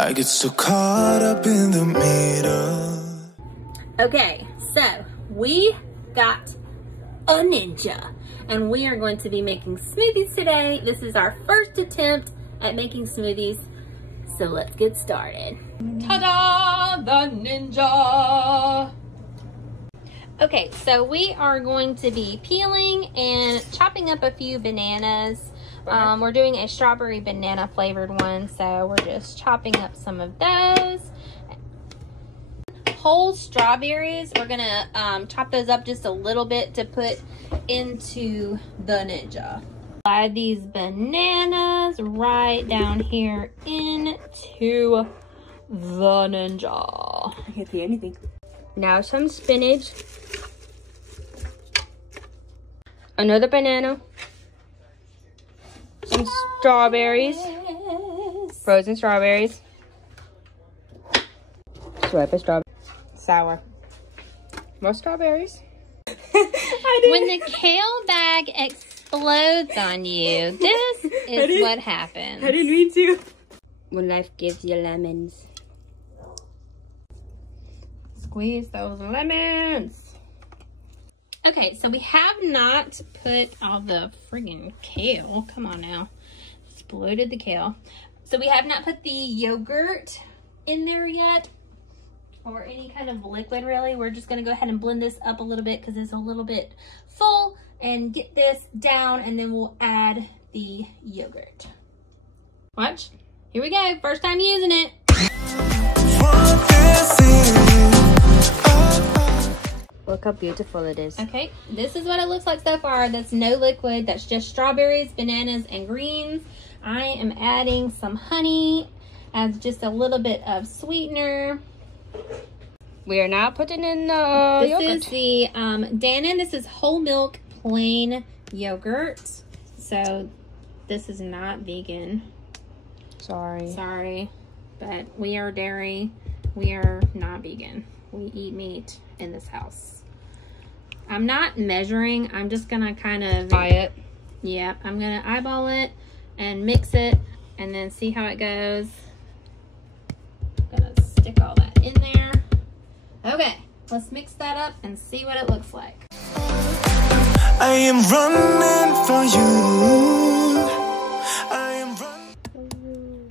I get so caught up in the middle. Okay, so we got a ninja and we are going to be making smoothies today. This is our first attempt at making smoothies, so let's get started. Ta-da! The ninja! Okay, so we are going to be peeling and chopping up a few bananas. We're doing a strawberry banana flavored one, so we're just chopping up some of those. Whole strawberries, we're gonna chop those up just a little bit to put into the ninja. Slide these bananas right down here into the ninja. I can't see anything. Now some spinach, another banana, some strawberries, frozen strawberries, swipe of strawberry, sour, more strawberries. When the kale bag explodes on you, this is what happens. I didn't mean to. When life gives you lemons. Squeeze those lemons. Okay, so we have not put all the friggin' kale. Come on now. Exploded the kale. So we have not put the yogurt in there yet, or any kind of liquid really. We're just gonna go ahead and blend this up a little bit because it's a little bit full, and get this down, and then we'll add the yogurt. Watch. Here we go. First time using it. Look how beautiful it is. Okay, this is what it looks like so far. That's no liquid. That's just strawberries, bananas, and greens. I am adding some honey as just a little bit of sweetener. We are now putting in the yogurt. This is the Dannon. This is whole milk plain yogurt. So this is not vegan. Sorry, but we are dairy. We are not vegan. We eat meat in this house. I'm not measuring. I'm just gonna kind of buy it. Yeah, I'm gonna eyeball it and mix it and then see how it goes. Gonna stick all that in there. Okay, let's mix that up and see what it looks like. I am running for you. I am running.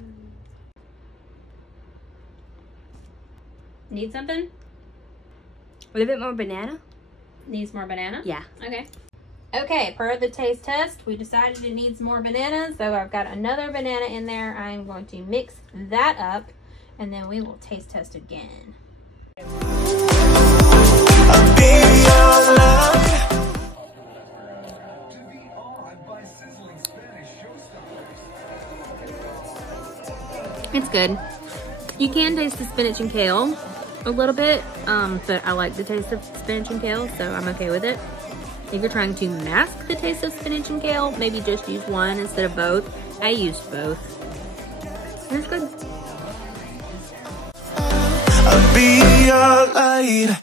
Need something? A little bit more banana? Needs more banana? Yeah. Okay. Okay, per the taste test, we decided it needs more bananas, so I've got another banana in there. I'm going to mix that up, and then we will taste test again. It's good. You can taste the spinach and kale a little bit, but I like the taste of spinach and kale, so I'm okay with it. If you're trying to mask the taste of spinach and kale, maybe just use one instead of both. I used both. It's good. I'll be your light.